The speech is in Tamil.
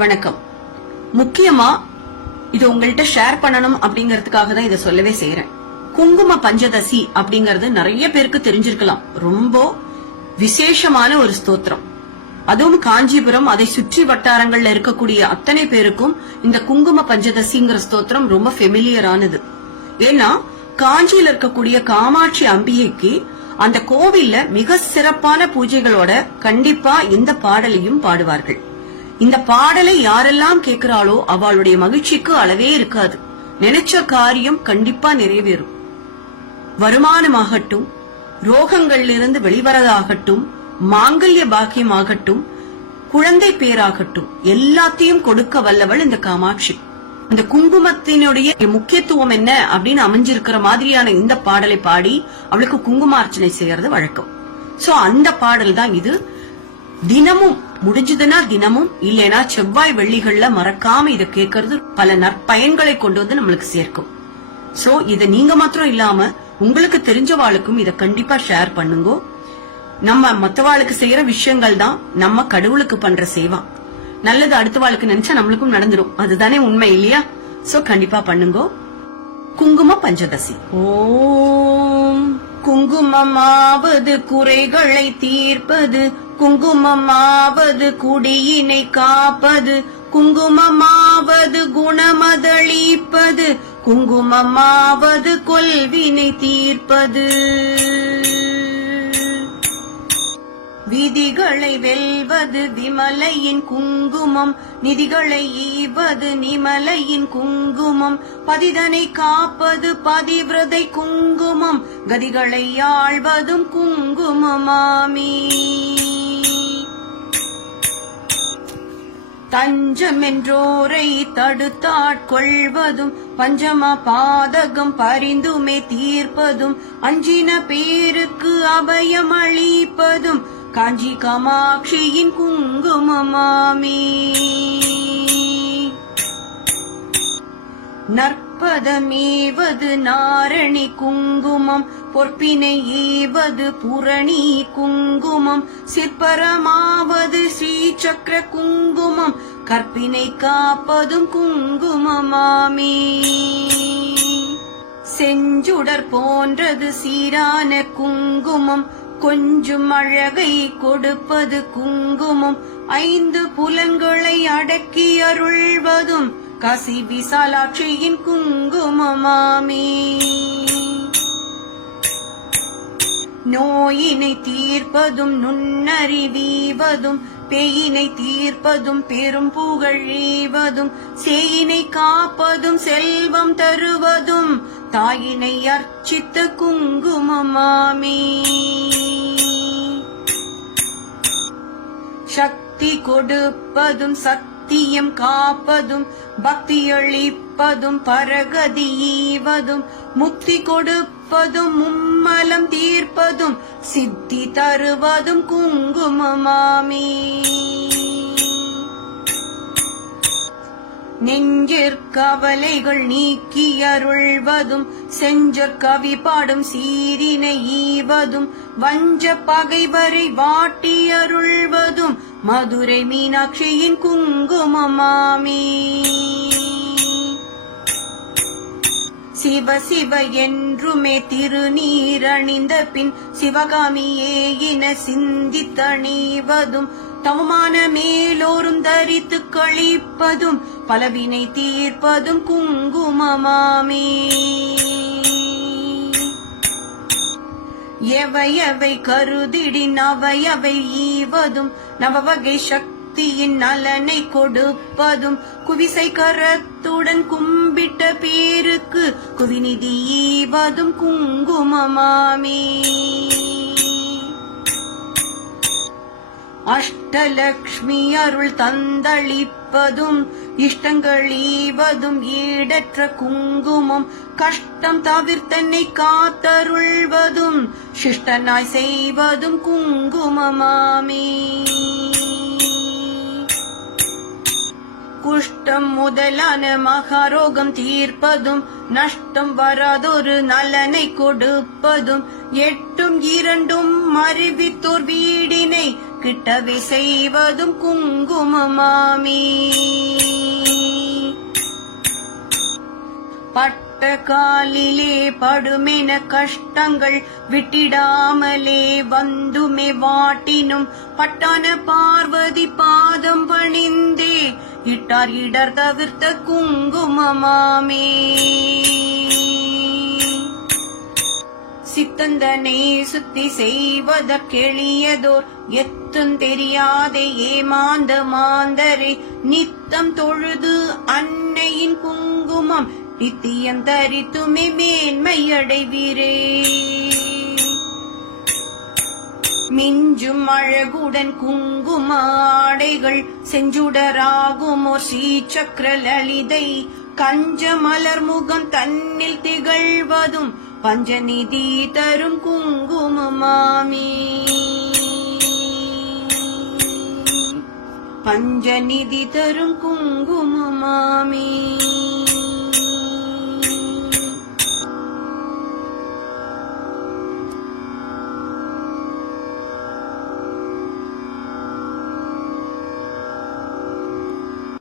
வணக்கம். முக்கியமா இது உங்கள்கிட்ட ஷேர் பண்ணணும் அப்படிங்கறதுக்காக தான் இதை சொல்லவே செய்யறேன். குங்கும பஞ்சதசி அப்படிங்கறது நிறைய பேருக்கு தெரிஞ்சிருக்கலாம். ரொம்ப விசேஷமான ஒரு ஸ்தோத்திரம். அதுவும் காஞ்சிபுரம் அதை சுற்றி வட்டாரங்கள்ல இருக்கக்கூடிய அத்தனை பேருக்கும் இந்த குங்கும பஞ்சதசிங்கிற ஸ்தோத்திரம் ரொம்ப ஃபெமிலியரானது. ஏன்னா காஞ்சியில இருக்கக்கூடிய காமாட்சி அம்பிகைக்கு அந்த கோவில்ல மிக சிறப்பான பூஜைகளோட கண்டிப்பா இந்த பாடலையும் பாடுவார்கள். இந்த பாடலை யாரெல்லாம் கேட்கிறாளோ அவளுடைய மகிழ்ச்சிக்கு அளவே இருக்காது. நினைச்ச காரியம் கண்டிப்பா நிறைவேறும். வருமானமாகட்டும், ரோகங்களிலிருந்து வெளிவரதாகட்டும், மாங்கல்ய பாக்கியமாகட்டும், குழந்தை பேராகட்டும், எல்லாத்தையும் கொடுக்க வல்லவள் இந்த காமாட்சி. இந்த குங்குமத்தினுடைய முக்கியத்துவம் என்ன அப்படின்னு அமைஞ்சிருக்கிற மாதிரியான இந்த பாடலை பாடி அவளுக்கு குங்குமார்ச்சனை செய்யறது வழக்கம். சோ அந்த பாடல் தான் இது. தினமும் முடிஞ்சதுன்னா தினமும், இல்லைன்னா செவ்வாய் வெள்ளிகள்ல மறக்காம இதை கேட்கறது பல நற்பயன்களை கொண்டு வந்து நம்மளுக்கு சேர்க்கும். சோ இத நீங்க மாத்திரம் இல்லாம உங்களுக்கு தெரிஞ்சவாளுக்கும் இத கண்டிப்பா ஷேர் பண்ணுங்க. நம்ம மத்தவாளுக்கு செய்யற விஷயங்கள் தான் நம்ம கடவுளுக்கு பண்ற சேவா. நல்லது அடுத்த வாழ்க்கை நினைச்சா நம்மளுக்கும் நடந்துரும். அதுதானே உண்மை இல்லையா? சோ கண்டிப்பா பண்ணுங்க. குங்கும பஞ்சதசி. ஓம் குங்குமமாவது குறைகளை தீர்ப்பது, குங்குமமாவது குடியினை காப்பது, குங்குமமாவது குணமதளிப்பது, குங்குமமாவது கொல்வினை தீர்ப்பது. விதிகளை வெல்வது விமலையின் குங்குமம், நிதிகளை ஈவது நிமலையின் குங்குமம், பதிதனை காப்பது பதிவிரதை குங்குமம், கதிகளை ஆழ்வதும் குங்குமமாமி. தஞ்சமென்றோரை தடுத்தாட்கொள்வதும், பஞ்சம பாதகம் பரிந்துமே தீர்ப்பதும், அஞ்சின பேருக்கு அபயம் அளிப்பதும், காஞ்சி காமாட்சியின் குங்குமமாமி. நற்பதமேவது நாரணி குங்குமம், பொற்பினை ஈவது புரணி குங்குமம், சிற்பரமாவது ஸ்ரீசக்கர குங்குமம், கற்பினை காப்பதும் குங்குமமாமி. செஞ்சுடர் போன்றது சீரான குங்குமம், கொஞ்சம் அழகை கொடுப்பது குங்குமம், ஐந்து புலன்களை அடக்கி அருள்வதும், காசி விசாலாட்சியின் குங்குமமாமி. நோயினை தீர்ப்பதும் நுண்ணறிவீவதும், பேயினை தீர்ப்பதும் பெரும் புகழீவதும், சேயினை காப்பதும் செல்வம் தருவதும், தாயினை அர்ச்சித்த குங்குமமாமி. சக்தி கொடுப்பதும் சத்தியம் காப்பதும், பக்தி அளிப்பதும் பரகதி ஈவதும், முக்தி கொடுப்பதும் மும்மலம் தீர்ப்பதும், சித்தி தருவதும் குங்குமமாமி. நெஞ்சிற்கவலைகள் நீக்கி அருள்வதும், செஞ்சற்கவி பாடும் சீரினை ஈவதும், வஞ்ச பகைவரை வாட்டி அருள்வதும், மதுரை மீனாட்சியின் குங்குமமாமி. சிவ சிவ என்றுமே திருநீரணிந்த பின், சிவகாமியே என சிந்தித்தணிவதும், தவமான மேலோரும் தரித்து கழிப்பதும், பலவினை தீர்ப்பதும் குங்குமமாமி. எவையவை கருதிடின் அவையவை ஈவதும், நவவகை சக்தியின் நலனை கொடுப்பதும், குவிசை கரத்துடன் கும்பிட்ட பேருக்கு குவிநிதி ஈவதும் குங்குமமாமி. அஷ்டலக்ஷ்மி அருள் தந்தளிப்பதும், இஷ்டங்கள் ஈவதும் ஈடற்ற குங்குமம், கஷ்டம் தவிர்த்தனை காத்தருள்வதும், சிஷ்டனாய் செய்வதும் குங்குமமாமி. குஷ்டம் முதலான மகாரோகம் தீர்ப்பதும், நஷ்டம் வராதொரு நலனை கொடுப்பதும், எட்டும் இரண்டும் அறிவித்தோர் வீடினை கிட்டவே செய்வதும் குங்குமமாமே. பட்ட காலிலே படுமென கஷ்டங்கள் விட்டிடாமலே வந்துமே வாட்டினும் பட்டான பார்வதி பாதம் பணிந்தே இட்டார் இடர் தவிர்த்த குங்குமமாமே. சித்தந்தனை சுத்தி செய்வதற்கெளியதோர் எத்தும் தெரியாதே ஏமாந்த மாந்தரே நித்தம் தொழுது அன்னையின் குங்குமம் நித்தியம் தரித்துமே மேன்மையடைவீரே. மிஞ்சும் அழகுடன் குங்கும ஆடைகள் செஞ்சுடராகுமோர் ஸ்ரீசக்கர லலிதை கஞ்ச மலர் முகம் தன்னில் திகழ்வதும் பஞ்சநிதி தரும் குங்குமமாமே. பஞ்சநிதி தரும் குங்குமமாமே.